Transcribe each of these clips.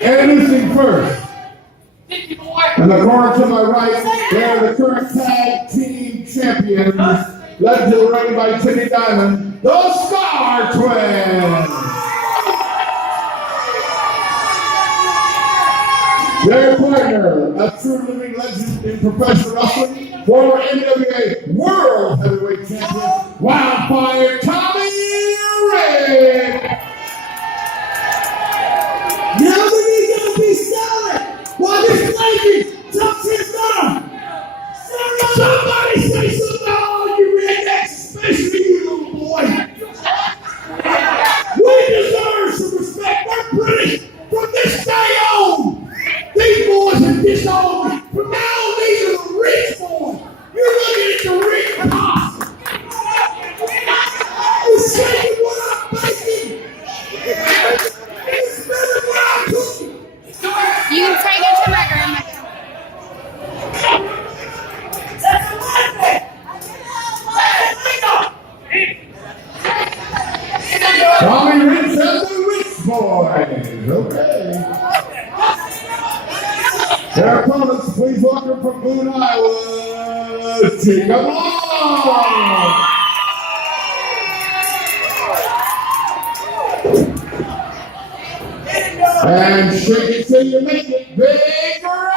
Introducing first, in the corner to my right, they are the current tag team champions, led to the ring by Timmy Diamond, the Starr Twins. Their partner, a true living legend in professional wrestling, former NWA World Heavyweight Champion, Wildfire Tommy Ray. Now we need you to be silent while this lady talks his mouth. Somebody say something to all you rednecks, especially you, little boy. We deserve some respect. We're British from this day on. These boys are disowned. From now on, these are the rich boys. You're looking at the rich posse. You're shaking what I'm baking. You're spilling what I'm cooking. You can take it to my grandma. Tommy Rich and the Rich Boys. Okay. Their opponents, please welcome from Boone, Iowa, Jacob Long. And shake it till you make it big around.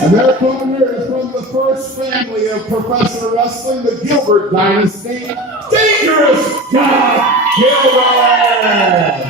And their partner is from the first family of professional wrestling, the Gilbert dynasty, Dangerous John Gilbert.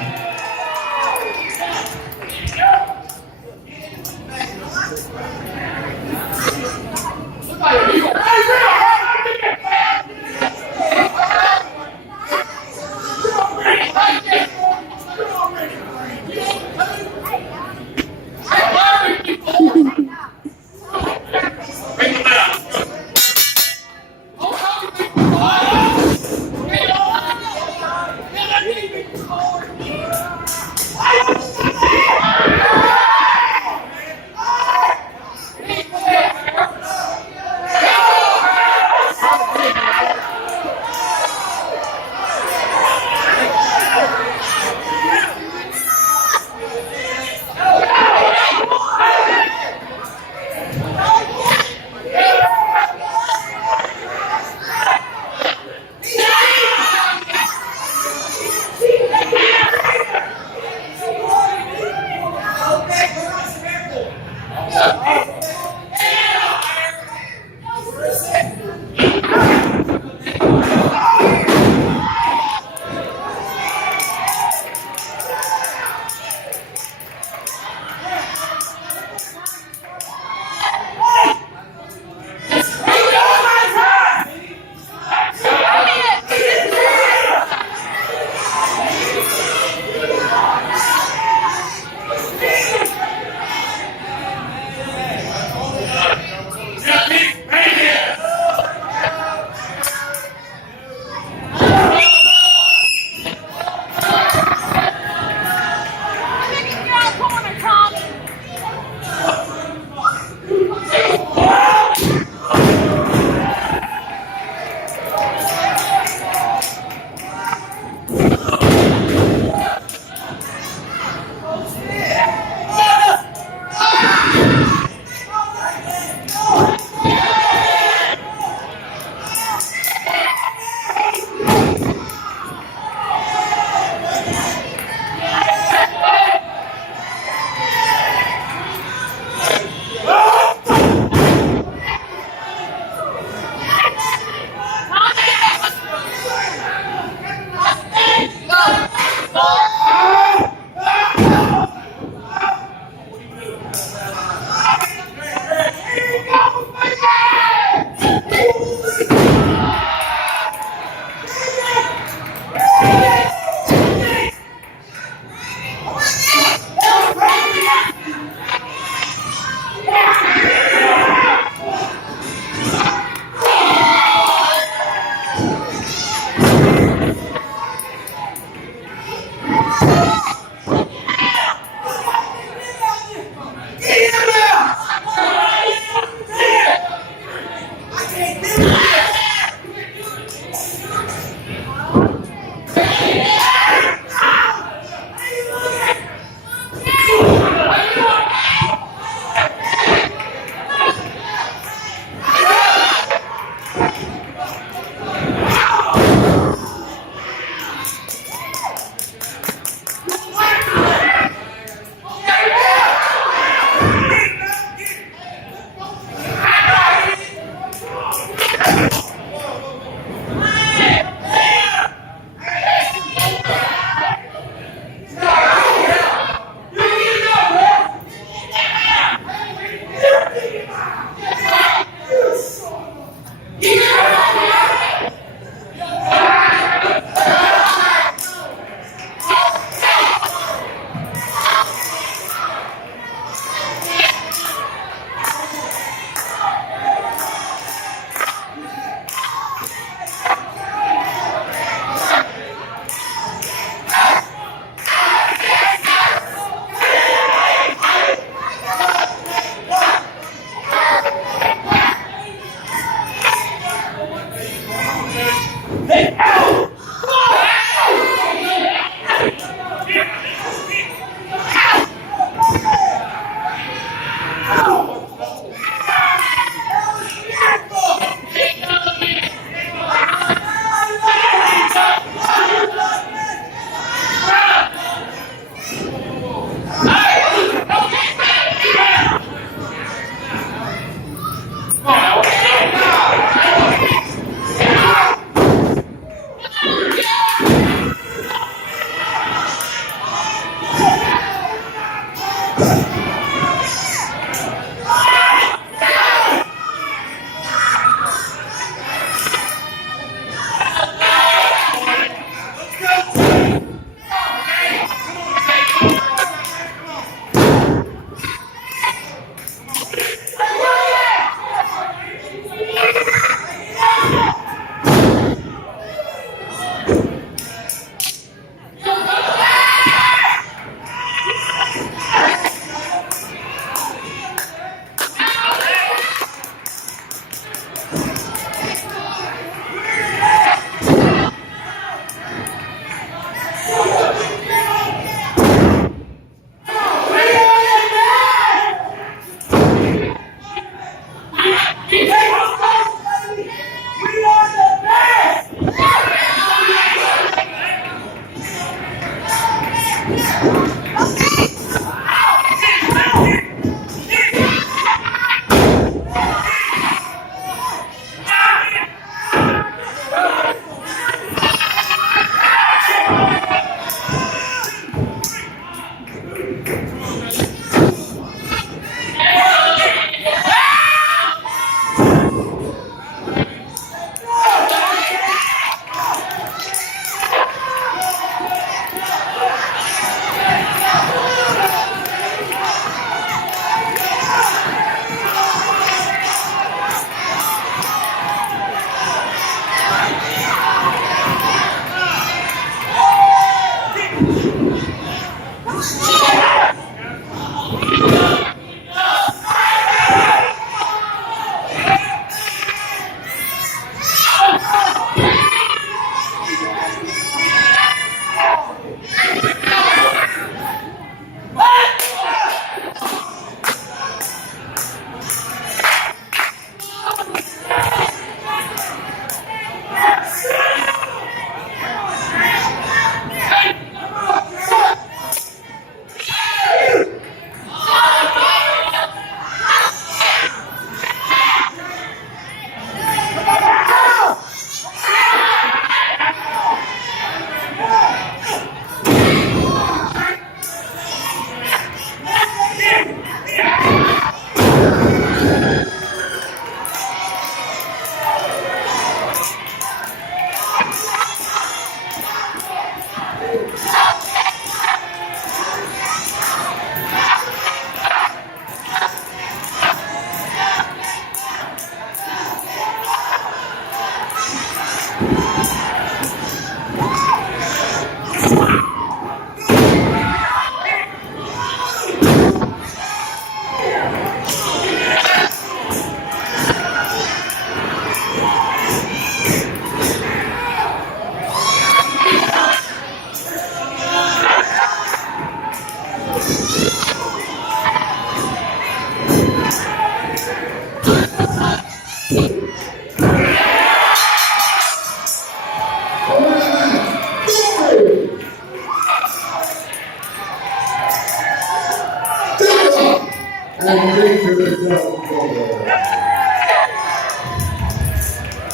And victory goes forward.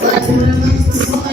Back to the next